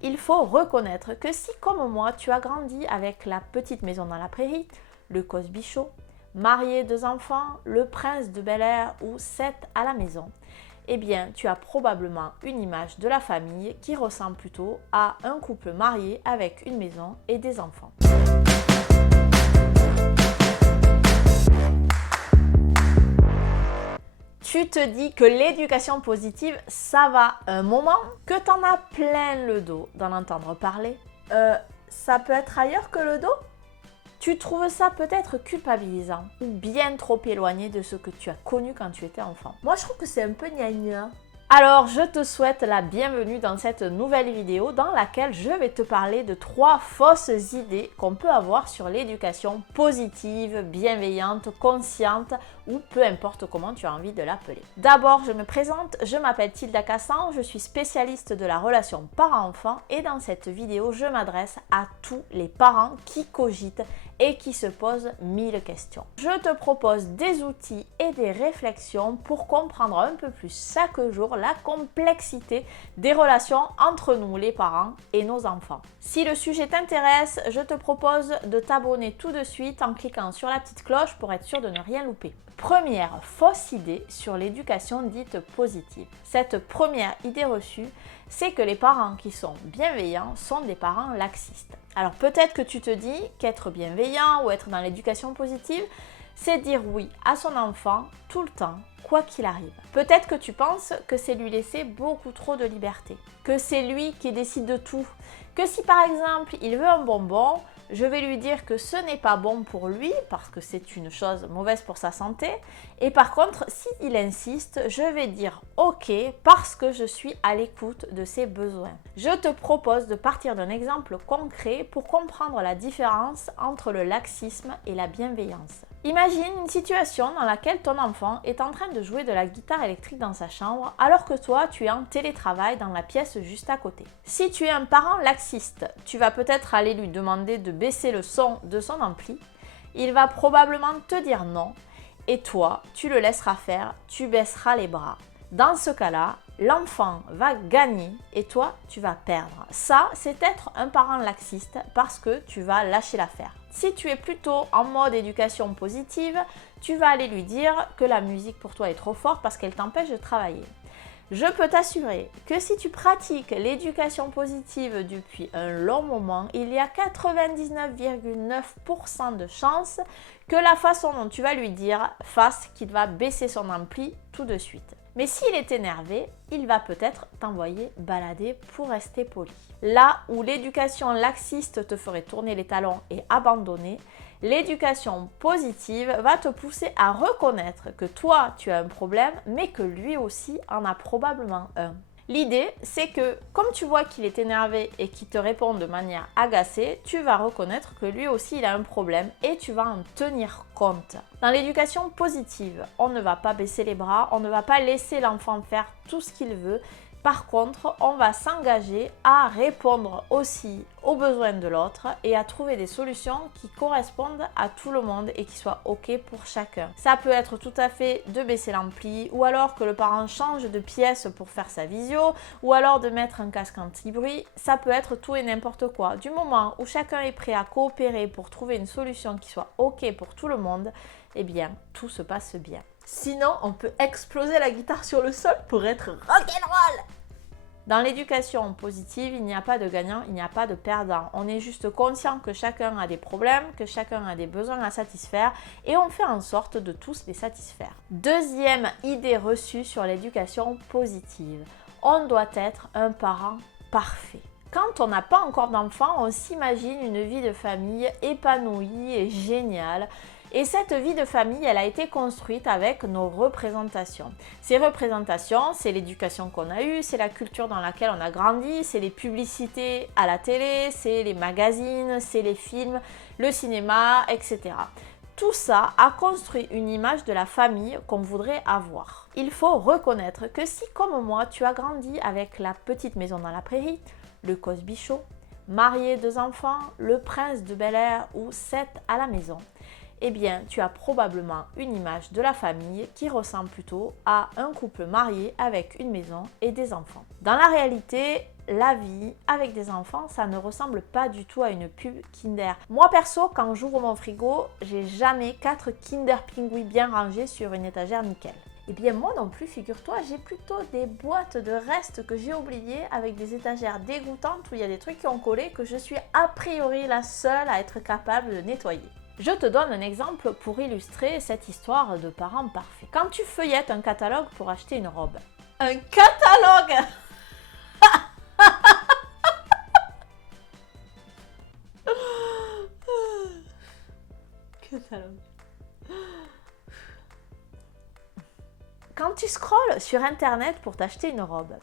Il faut reconnaître que si, comme moi, tu as grandi avec La Petite Maison dans la Prairie, Le Cosby Show, Marié, 2 enfants, Le Prince de Bel-Air ou 7 à la maison, eh bien, tu as probablement une image de la famille qui ressemble plutôt à un couple marié avec une maison et des enfants. Tu te dis que l'éducation positive, ça va un moment, que t'en as plein le dos d'en entendre parler. Ça peut être ailleurs que le dos? Tu trouves ça peut-être culpabilisant ou bien trop éloigné de ce que tu as connu quand tu étais enfant. Moi, je trouve que c'est un peu gna-gna. Alors, je te souhaite la bienvenue dans cette nouvelle vidéo dans laquelle je vais te parler de 3 fausses idées qu'on peut avoir sur l'éducation positive, bienveillante, consciente ou peu importe comment tu as envie de l'appeler. D'abord, je me présente, je m'appelle Tilda Cassan, je suis spécialiste de la relation parent-enfant et dans cette vidéo, je m'adresse à tous les parents qui cogitent et qui se posent 1000 questions. Je te propose des outils et des réflexions pour comprendre un peu plus chaque jour la complexité des relations entre nous les parents et nos enfants. Si le sujet t'intéresse, je te propose de t'abonner tout de suite en cliquant sur la petite cloche pour être sûr de ne rien louper. Première fausse idée sur l'éducation dite positive. Cette première idée reçue, c'est que les parents qui sont bienveillants sont des parents laxistes. Alors peut-être que tu te dis qu'être bienveillant ou être dans l'éducation positive, c'est dire oui à son enfant tout le temps, quoi qu'il arrive. Peut-être que tu penses que c'est lui laisser beaucoup trop de liberté, que c'est lui qui décide de tout, que si par exemple il veut un bonbon, je vais lui dire que ce n'est pas bon pour lui parce que c'est une chose mauvaise pour sa santé. Et par contre, s'il insiste, je vais dire ok parce que je suis à l'écoute de ses besoins. Je te propose de partir d'un exemple concret pour comprendre la différence entre le laxisme et la bienveillance. Imagine une situation dans laquelle ton enfant est en train de jouer de la guitare électrique dans sa chambre alors que toi tu es en télétravail dans la pièce juste à côté. Si tu es un parent laxiste, tu vas peut-être aller lui demander de baisser le son de son ampli. Il va probablement te dire non et toi tu le laisseras faire, tu baisseras les bras. Dans ce cas-là, l'enfant va gagner et toi, tu vas perdre. Ça, c'est être un parent laxiste parce que tu vas lâcher l'affaire. Si tu es plutôt en mode éducation positive, tu vas aller lui dire que la musique pour toi est trop forte parce qu'elle t'empêche de travailler. Je peux t'assurer que si tu pratiques l'éducation positive depuis un long moment, il y a 99,9% de chances que la façon dont tu vas lui dire fasse qu'il va baisser son ampli tout de suite. Mais s'il est énervé, il va peut-être t'envoyer balader pour rester poli. Là où l'éducation laxiste te ferait tourner les talons et abandonner, l'éducation positive va te pousser à reconnaître que toi, tu as un problème, mais que lui aussi en a probablement un. L'idée, c'est que comme tu vois qu'il est énervé et qu'il te répond de manière agacée, tu vas reconnaître que lui aussi il a un problème et tu vas en tenir compte. Dans l'éducation positive, on ne va pas baisser les bras, on ne va pas laisser l'enfant faire tout ce qu'il veut. Par contre, on va s'engager à répondre aussi aux besoins de l'autre et à trouver des solutions qui correspondent à tout le monde et qui soient OK pour chacun. Ça peut être tout à fait de baisser l'ampli ou alors que le parent change de pièce pour faire sa visio ou alors de mettre un casque anti-bruit. Ça peut être tout et n'importe quoi. Du moment où chacun est prêt à coopérer pour trouver une solution qui soit OK pour tout le monde, eh bien, tout se passe bien. Sinon, on peut exploser la guitare sur le sol pour être rock'n'roll. Dans l'éducation positive, il n'y a pas de gagnant, il n'y a pas de perdant. On est juste conscient que chacun a des problèmes, que chacun a des besoins à satisfaire et on fait en sorte de tous les satisfaire. Deuxième idée reçue sur l'éducation positive. On doit être un parent parfait. Quand on n'a pas encore d'enfant, on s'imagine une vie de famille épanouie et géniale. Et cette vie de famille, elle a été construite avec nos représentations. Ces représentations, c'est l'éducation qu'on a eue, c'est la culture dans laquelle on a grandi, c'est les publicités à la télé, c'est les magazines, c'est les films, le cinéma, etc. Tout ça a construit une image de la famille qu'on voudrait avoir. Il faut reconnaître que si, comme moi, tu as grandi avec La Petite Maison dans la Prairie, Le Cosby Show, Marié, 2 enfants, Le Prince de Bel-Air ou 7 à la maison, eh bien, tu as probablement une image de la famille qui ressemble plutôt à un couple marié avec une maison et des enfants. Dans la réalité, la vie avec des enfants, ça ne ressemble pas du tout à une pub Kinder. Moi perso, quand j'ouvre mon frigo, j'ai jamais 4 Kinder Pingui bien rangés sur une étagère nickel. Et bien moi non plus, figure-toi, j'ai plutôt des boîtes de restes que j'ai oubliées avec des étagères dégoûtantes où il y a des trucs qui ont collé que je suis a priori la seule à être capable de nettoyer. Je te donne un exemple pour illustrer cette histoire de parents parfaits. Quand tu feuillettes un catalogue pour acheter une robe. Un catalogue! Catalogue. Quand tu scrolles sur internet pour t'acheter une robe,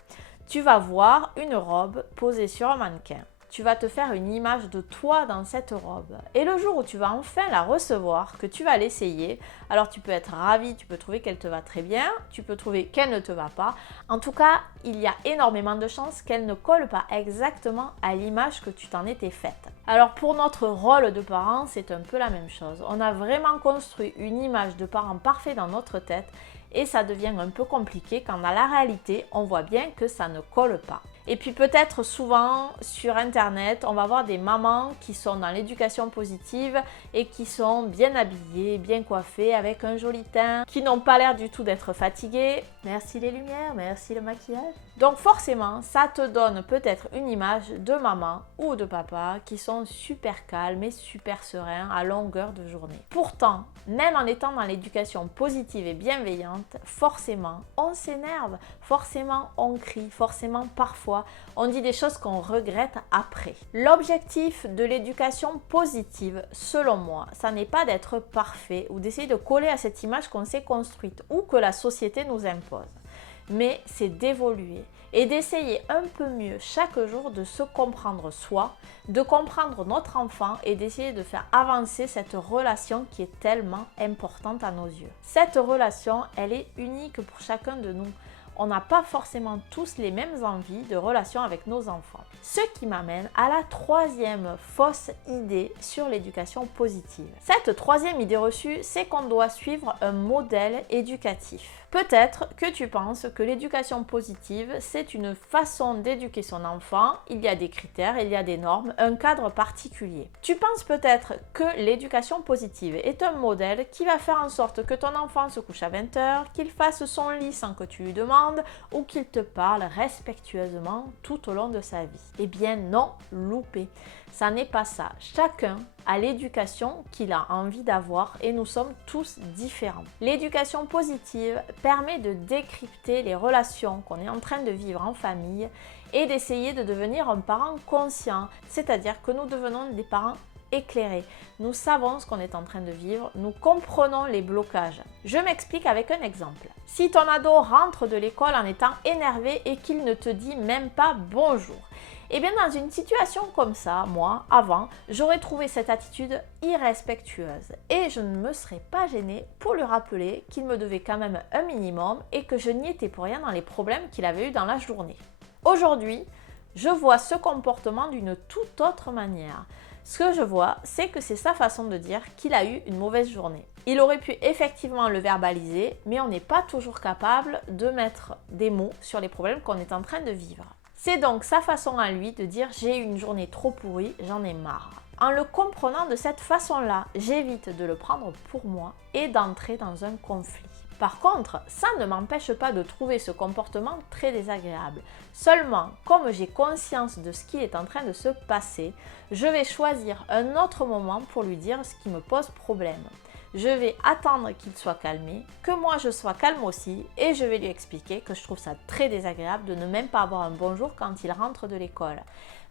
tu vas voir une robe posée sur un mannequin. Tu vas te faire une image de toi dans cette robe. Et le jour où tu vas enfin la recevoir, que tu vas l'essayer, alors tu peux être ravi, tu peux trouver qu'elle te va très bien, tu peux trouver qu'elle ne te va pas. En tout cas, il y a énormément de chances qu'elle ne colle pas exactement à l'image que tu t'en étais faite. Alors pour notre rôle de parent, c'est un peu la même chose. On a vraiment construit une image de parent parfait dans notre tête et ça devient un peu compliqué quand dans la réalité, on voit bien que ça ne colle pas. Et puis peut-être souvent sur internet, on va voir des mamans qui sont dans l'éducation positive et qui sont bien habillées, bien coiffées, avec un joli teint, qui n'ont pas l'air du tout d'être fatiguées. Merci les lumières, merci le maquillage. Donc forcément, ça te donne peut-être une image de maman ou de papa qui sont super calmes et super sereins à longueur de journée. Pourtant, même en étant dans l'éducation positive et bienveillante, forcément, on s'énerve, forcément, on crie, forcément, parfois, on dit des choses qu'on regrette après. L'objectif de l'éducation positive, selon moi, ça n'est pas d'être parfait ou d'essayer de coller à cette image qu'on s'est construite ou que la société nous impose. Mais c'est d'évoluer et d'essayer un peu mieux chaque jour de se comprendre soi, de comprendre notre enfant et d'essayer de faire avancer cette relation qui est tellement importante à nos yeux. Cette relation, elle est unique pour chacun de nous. On n'a pas forcément tous les mêmes envies de relation avec nos enfants. Ce qui m'amène à la troisième fausse idée sur l'éducation positive. Cette troisième idée reçue, c'est qu'on doit suivre un modèle éducatif. Peut-être que tu penses que l'éducation positive, c'est une façon d'éduquer son enfant. Il y a des critères, il y a des normes, un cadre particulier. Tu penses peut-être que l'éducation positive est un modèle qui va faire en sorte que ton enfant se couche à 20 h, qu'il fasse son lit sans que tu lui demandes ou qu'il te parle respectueusement tout au long de sa vie. Eh bien non, loupé. Ça n'est pas ça. Chacun a l'éducation qu'il a envie d'avoir et nous sommes tous différents. L'éducation positive permet de décrypter les relations qu'on est en train de vivre en famille et d'essayer de devenir un parent conscient, c'est-à-dire que nous devenons des parents éclairés. Nous savons ce qu'on est en train de vivre, nous comprenons les blocages. Je m'explique avec un exemple. Si ton ado rentre de l'école en étant énervé et qu'il ne te dit même pas bonjour, et bien dans une situation comme ça, moi, avant, j'aurais trouvé cette attitude irrespectueuse et je ne me serais pas gênée pour lui rappeler qu'il me devait quand même un minimum et que je n'y étais pour rien dans les problèmes qu'il avait eus dans la journée. Aujourd'hui, je vois ce comportement d'une toute autre manière. Ce que je vois, c'est que c'est sa façon de dire qu'il a eu une mauvaise journée. Il aurait pu effectivement le verbaliser, mais on n'est pas toujours capable de mettre des mots sur les problèmes qu'on est en train de vivre. C'est donc sa façon à lui de dire « j'ai eu une journée trop pourrie, j'en ai marre ». En le comprenant de cette façon-là, j'évite de le prendre pour moi et d'entrer dans un conflit. Par contre, ça ne m'empêche pas de trouver ce comportement très désagréable. Seulement, comme j'ai conscience de ce qui est en train de se passer, je vais choisir un autre moment pour lui dire ce qui me pose problème. Je vais attendre qu'il soit calmé, que moi je sois calme aussi et je vais lui expliquer que je trouve ça très désagréable de ne même pas avoir un bonjour quand il rentre de l'école.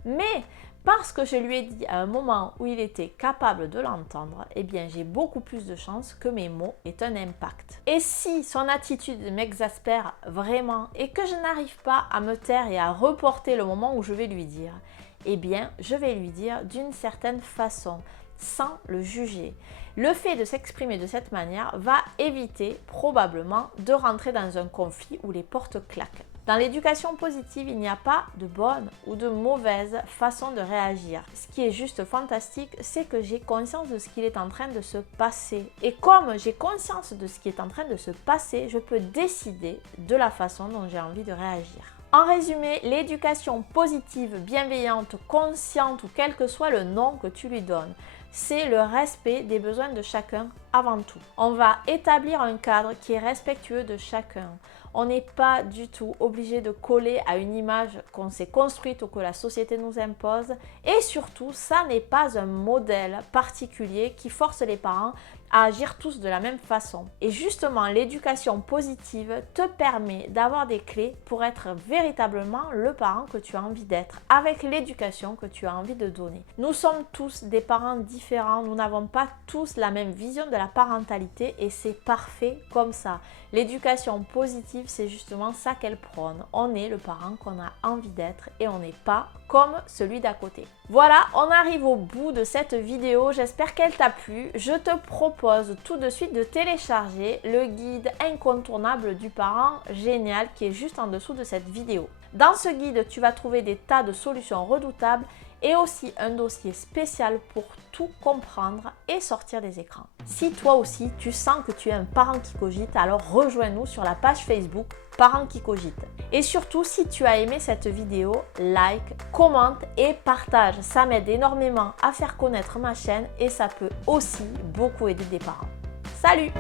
Mais parce que je lui ai dit à un moment où il était capable de l'entendre, eh bien j'ai beaucoup plus de chances que mes mots aient un impact. Et si son attitude m'exaspère vraiment et que je n'arrive pas à me taire et à reporter le moment où je vais lui dire, eh bien je vais lui dire d'une certaine façon, sans le juger. Le fait de s'exprimer de cette manière va éviter probablement de rentrer dans un conflit où les portes claquent. Dans l'éducation positive, il n'y a pas de bonne ou de mauvaise façon de réagir. Ce qui est juste fantastique, c'est que j'ai conscience de ce qu'il est en train de se passer. Et comme j'ai conscience de ce qui est en train de se passer, je peux décider de la façon dont j'ai envie de réagir. En résumé, l'éducation positive, bienveillante, consciente ou quel que soit le nom que tu lui donnes, c'est le respect des besoins de chacun avant tout. On va établir un cadre qui est respectueux de chacun. On n'est pas du tout obligé de coller à une image qu'on s'est construite ou que la société nous impose. Et surtout, ça n'est pas un modèle particulier qui force les parents à agir tous de la même façon. Et justement, l'éducation positive te permet d'avoir des clés pour être véritablement le parent que tu as envie d'être, avec l'éducation que tu as envie de donner. Nous sommes tous des parents différents, nous n'avons pas tous la même vision de la parentalité et c'est parfait comme ça. L'éducation positive, c'est justement ça qu'elle prône. On est le parent qu'on a envie d'être et on n'est pas comme celui d'à côté. Voilà, on arrive au bout de cette vidéo. J'espère qu'elle t'a plu. Je te propose tout de suite de télécharger le guide incontournable du parent génial qui est juste en dessous de cette vidéo. Dans ce guide, tu vas trouver des tas de solutions redoutables et aussi un dossier spécial pour tout comprendre et sortir des écrans. Si toi aussi tu sens que tu es un parent qui cogite, alors rejoins-nous sur la page Facebook Parents qui cogitent. Et surtout, si tu as aimé cette vidéo, like, commente et partage. Ça m'aide énormément à faire connaître ma chaîne et ça peut aussi beaucoup aider des parents. Salut!